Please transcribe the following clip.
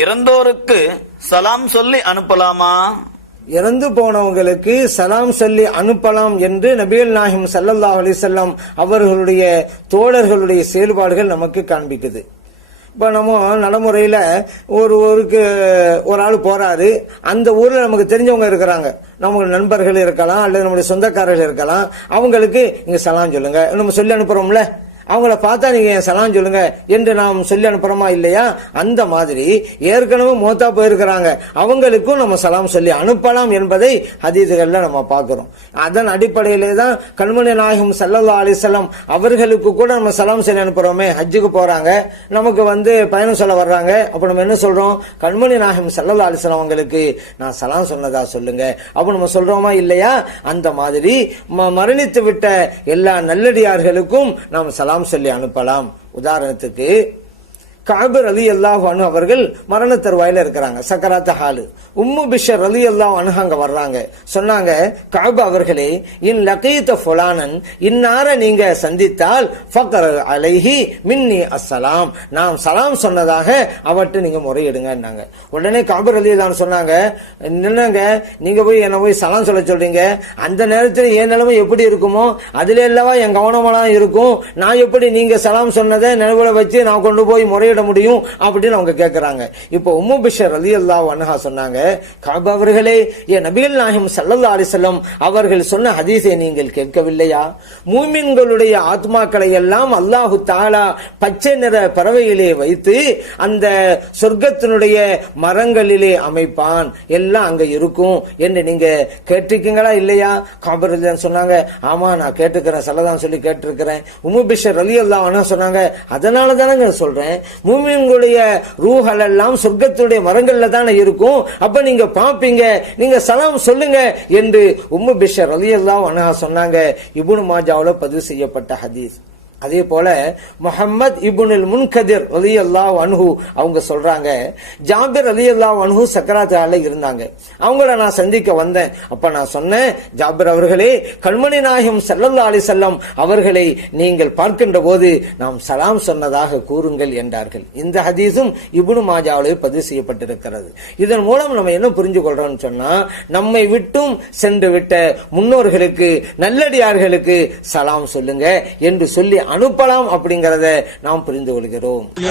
இறந்தோருக்கு சலாம் சொல்லி அனுப்பலாமா? இறந்து போனவங்களுக்கு சலாம் சொல்லி அனுப்பலாம் என்று நபிகள் நாயகம் ஸல்லல்லாஹு அலைஹி வஸல்லம் அவர்களுடைய தோழர்களுடைய செயல்பாடுகள் நமக்கு காண்பிக்குது. இப்ப நம்ம நடைமுறையில ஒரு ஊருக்கு ஒரு ஆள் போறாரு, அந்த ஊர்ல நமக்கு தெரிஞ்சவங்க இருக்கிறாங்க, நமக்கு நண்பர்கள் இருக்கலாம் அல்லது நம்முடைய சொந்தக்காரர்கள் இருக்கலாம். அவங்களுக்கு இங்க சலாம் சொல்லுங்க நம்ம சொல்லி அனுப்புறோம்ல, அவங்கள பார்த்தா நீங்க சலாம் சொல்லுங்க என்று நாம் சொல்லி அனுப்புறோமா இல்லையா? அந்த மாதிரி ஏற்கனவே மௌத்தா போயிருக்கிறாங்க, அவங்களுக்கும் நம்ம சலாம் சொல்லி அனுப்பலாம் என்பதை ஹதீதுகள்ல நம்ம பார்க்கிறோம். அதன் அடிப்படையிலே தான் கண்மணி நாயகம் ஸல்லல்லாஹு அலைஹி வஸல்லம் அவர்களுக்கு கூட நம்ம சலாம் சொல்லி அனுப்புறோமே. ஹஜ்ஜுக்கு போறாங்க, நமக்கு பயணம் சொல்ல வர்றாங்க, அப்ப நம்ம என்ன சொல்றோம்? கண்மணி நாயகம் ஸல்லல்லாஹு அலைஹி வஸல்லம் அவங்களுக்கு நான் சலாம் சொன்னதா சொல்லுங்க அப்ப நம்ம சொல்றோமா இல்லையா? அந்த மாதிரி மரணித்து விட்ட எல்லா நல்லடியார்களுக்கும் நாம் சலாம் சொல்லி அனுப்பலாம். உதாரணத்துக்கு கஅப் ரலியல்லாஹு அன்ஹு அவர்கள் மரண தருவாயில இருக்கிறாங்க, சக்கராத் ஹாலு. உம்மு பிஷர் ரலியல்லாஹு அன்ஹா அங்க வர்றாங்க, சொன்னாங்க, கஅப் அவர்களே, இன் லகீத ஃபுலானன், இன்னார நீங்க சந்தித்தால் ஃபக்ர அலைஹி மின்னி அஸ்ஸலாம், நாம் சலாம் சொன்னதாக அவர்கிட்ட நீங்க முறையிடுங்கன்னாங்க. உடனே கஅப் ரலியல்லாஹு சொன்னாங்க, என்னங்க நீங்க போய் சலாம் சொல்ல சொல்றீங்க, அந்த நேரத்தில் என் நிலைமை எப்படி இருக்குமோ அதுல அல்லவா என் கவனமெல்லாம் இருக்கும், நான் எப்படி நீங்க சலாம் சொன்னதை நினைவுல வச்சு நான் கொண்டு போய் முறை முடியும் அப்படின்னு அவங்க கேட்கிறாங்க. இப்போ உம்மு பிஷர் ரலியல்லாஹு அன்ஹா சொன்னாங்க, கஅப் அவர்களே, என் நபிகள் நாயகம் ஸல்லல்லாஹு அலைஹி வஸல்லம் அவர்கள் சொன்ன ஹதீஸை நீங்கள் கேட்கவில்லையா? மூமின்களுடைய ஆத்மாக்களை எல்லாம் அல்லாஹு தஆலா பச்சை நிற பறவையிலே வைத்து அந்த சொர்க்கத்தினுடைய மரங்களிலே அமைப்பான், எல்லாம் அங்க இருக்கும் என்று நீங்க கேட்டிருக்கீங்களா இல்லையா? கஅப் ரலியல்லாஹு சொன்னாங்க, ஆமா நான் கேட்டுக்கிறேன், சல்லல்லாஹு சொல்லி கேட்டிருக்கிறேன். உம்மு பிஷர் ரலியல்லாஹு அன்ஹா சொன்னாங்க, அதனால தானங்க சொல்றேன், மூமின்களுடைய ரூஹல் எல்லாம் சொர்க்கத்துடைய மரங்கள்ல தானே இருக்கும், அப்ப நீங்க பாப்பீங்க, நீங்க சலாம் சொல்லுங்க என்று உம்மு பிஷர் ரலியல்லாஹு அன்ஹா சொன்னாங்க. இப்னு மாஜாவுல பதிவு செய்யப்பட்ட ஹதீஸ். அதே போல முஹம்மத் இப்னுல் முன்கதிர் ரலியல்லாஹு அன்ஹு அவங்க சொல்றாங்க, ஜாபிர் ரலியல்லாஹு அன்ஹு சக்கராத் ஹால்ல இருந்தாங்க, அவங்கள நான் சந்திக்க வந்தேன். அப்ப நான் சொன்னேன், ஜாபிர் அவர்களே, கண்மணி நாயகம் ஸல்லல்லாஹு அலைஹி வஸல்லம் அவர்களை நீங்கள் பார்க்கின்ற போது நாம் சலாம் சொன்னதாக கூறுங்கள் என்றார்கள். இந்த ஹதீஸும் இப்னு மாஜாவிலே பதிவு செய்யப்பட்டிருக்கிறது. இதன் மூலம் நம்ம என்ன புரிஞ்சு கொள்றோம்னு சொன்னா, நம்மை விட்டும் சென்று விட்ட முன்னோர்களுக்கு நல்லடியார்களுக்கு சலாம் சொல்லுங்க என்று சொல்லி அனுப்பலாம் அப்படிங்கறத நாம் புரிந்து கொள்கிறோம்.